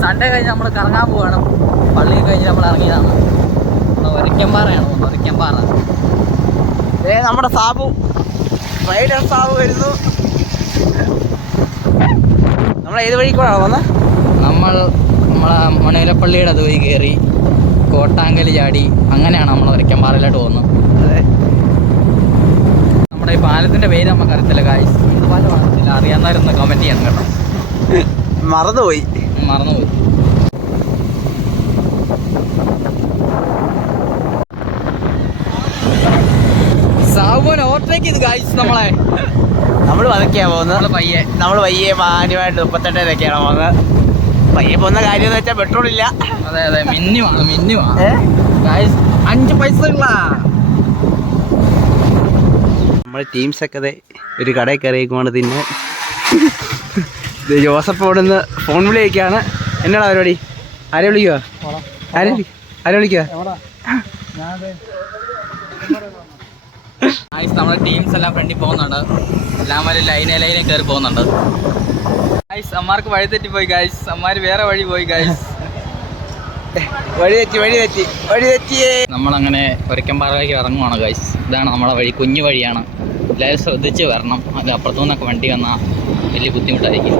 Sunday കഴിഞ്ഞ് നമ്മൾ കറങ്ങാൻ പോവാണ്. പള്ളിയിൽ കഴിഞ്ഞ് നമ്മൾ ഇറങ്ങിയതാണ്. ഒരിക്കമ്പാറയാണ് പോകുന്നത്. ഒരിക്കമ്പാറ. നമ്മുടെ സാബു റൈഡർ സാബു വരുന്നു. നമ്മൾ ഏത് വഴിക്കൂടാണ് വന്നത്? നമ്മളെ മണേലപ്പള്ളിയുടെ അതുവഴി കയറി കോട്ടാങ്കൽ ചാടി അങ്ങനെയാണ് നമ്മൾ ഒരിക്കമ്പാറയിലോട്ട് പോകുന്നത്. അതെ. നമ്മുടെ ഈ പാലത്തിൻ്റെ പേര് നമുക്ക് അറിയത്തില്ല ഗായ്സ്. എന്ത് പാലം അറിയത്തില്ല. അറിയാവുന്നവരൊന്ന് കമൻറ്റ് ചെയ്യണം കേട്ടോ. മറന്നുപോയി. സാബുവിനെ ഓവർടേക്ക് ചെയ്തു ഗായ്സ്. നമ്മൾ പതുക്കെയാണ് പോകുന്നത്. നമ്മൾ പയ്യെ മാന്യമായിട്ട് 38-ഒക്കെയാണ് പോകുന്നത്. പയ്യെ പോകുന്ന കാര്യം എന്ന് വെച്ചാൽ പെട്രോൾ ഇല്ല. അതെ മിന്നുമാണ് ഗായ്സ്. 5 പൈസ ഉള്ള നമ്മൾ ടീംസൊക്കെ ഒരു കടയിൽ കയറിയേക്കുവാണ്. പിന്നെ ജോസഫ് അവിടെ നിന്ന് ഫോൺ വിളിയൊക്കെയാണ്. എന്നാടാ പരിപാടി? ആരെ വിളിക്കുക? ആരെ വിളിക്കുക? നമ്മുടെ ടീംസ് എല്ലാം ഫ്രണ്ടിൽ പോകുന്നുണ്ട്. എല്ലാവരും ലൈനെ കയറി പോകുന്നുണ്ട്. അമ്മാർക്ക് വഴി തെറ്റിപ്പോയി ഗായ്സ്. അമ്മാര് വേറെ വഴി പോയി ഗായ്സ്. വഴി തെറ്റിയേ. നമ്മളങ്ങനെ ഒരിക്കമ്പാറയിലേക്ക് ഇറങ്ങുവാണ് ഗായ്സ്. ഇതാണ് നമ്മളെ വഴി. കുഞ്ഞു വഴിയാണ്. എല്ലാവരും ശ്രദ്ധിച്ച് വരണം. അത് അപ്പുറത്തു നിന്നൊക്കെ വണ്ടി വന്നാൽ വലിയ ബുദ്ധിമുട്ടായിരിക്കും.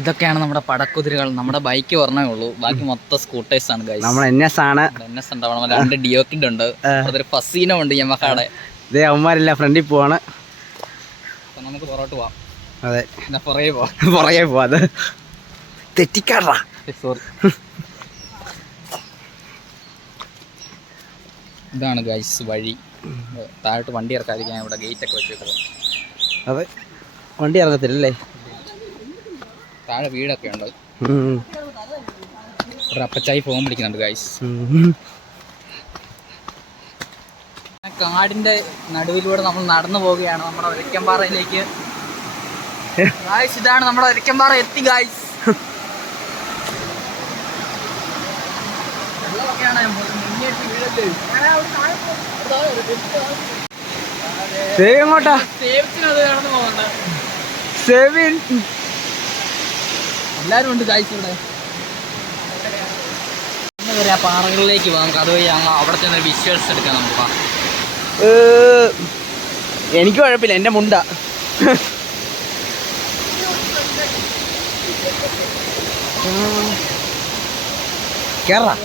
ഇതൊക്കെയാണ് നമ്മുടെ പടക്കുതിരകൾ. നമ്മുടെ ബൈക്ക് പറഞ്ഞേ ഉള്ളൂ. ബാക്കി മൊത്തം സ്കൂട്ടേഴ്സ് ആണ് ഗൈസ്. നമ്മുടെ NS ഉണ്ടാവണം. 2 ഡിയോക്കിഡ് ഉണ്ട്. അതൊരു ഫസീനോ ഉണ്ട് യമഹയുടെ. ഇതേ അവന്മാരെല്ലാം ഫ്രണ്ടിൽ പോവാണ്. അപ്പം നമുക്ക് പുറകോട്ട് പോവാം. അതെ, പുറകെ പോവാം. അത് തെറ്റിക്കാറാ. സോറി. ഇതാണ് ഗൈസ് വഴി. താഴോട്ട് വണ്ടി ഇറക്കാതിരിക്കാൻ ഇവിടെ ഗേറ്റ് ഒക്കെ വെച്ചേക്കുന്നത്. അതെ, വണ്ടി ഇറങ്ങത്തില്ലല്ലേ? താഴെ വീടൊക്കെ ഉണ്ട്. ഒരു അപ്പച്ചായി ഫോൺ വിളിക്കുന്നുണ്ട് ഗൈസ്. കാടിന്റെ നടുവിലൂടെ നമ്മൾ നടന്നു പോവുകയാണ് നമ്മുടെ ഒരിക്കമ്പാറയിലേക്ക്. ഗൈസ്, ഇതാണ് നമ്മുടെ ഒരിക്കമ്പാറ. എത്തി ഗൈസ്. എങ്ങോട്ടാ? എല്ലാരും ഉണ്ട് ഗൈസ് ഇവിടെ. ആ പാറകളിലേക്ക് പോകാം. നമുക്ക് അതുവഴി അവിടെ ചെന്ന് വിഷ്വൽസ് എടുക്കാം. നമുക്ക് എനിക്ക് കുഴപ്പമില്ല, എൻ്റെ മുണ്ട. കേറാ.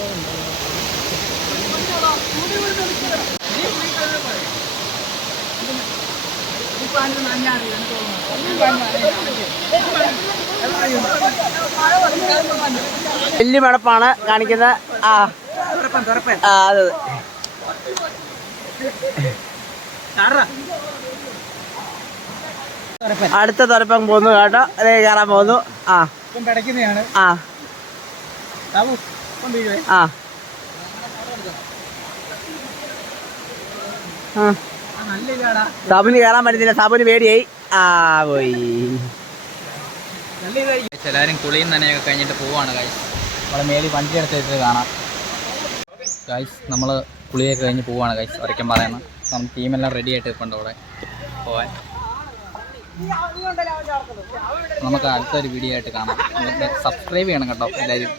വലിയ മടപ്പാണ് കാണിക്കുന്നത്. അതെ. അടുത്ത തുരപ്പം പോകുന്നു കേട്ടോ. അതേ കയറാൻ പോകുന്നു. സാബുന് കയറാൻ പറ്റുന്നില്ല. സാബുന് പേടിയായി. പോയി. എല്ലാവരും കുളിയും നനയൊക്കെ കഴിഞ്ഞിട്ട് പോവാണ് ഗൈസ്. നമ്മളെ മേലിൽ വണ്ടി എടുത്ത് വെച്ചിട്ട് കാണാം ഗൈസ്. നമ്മൾ കുളിയൊക്കെ കഴിഞ്ഞ് പോവാണ് ഗൈസ്. ഒരിക്കൽ പറയുന്നത് നമ്മൾ ടീമെല്ലാം റെഡി ആയിട്ട് ഇപ്പോണ്ട് അവിടെ പോവാൻ. നമുക്ക് അടുത്തൊരു വീഡിയോ ആയിട്ട് കാണാം. സബ്സ്ക്രൈബ് ചെയ്യണം കേട്ടോ എല്ലാവരും.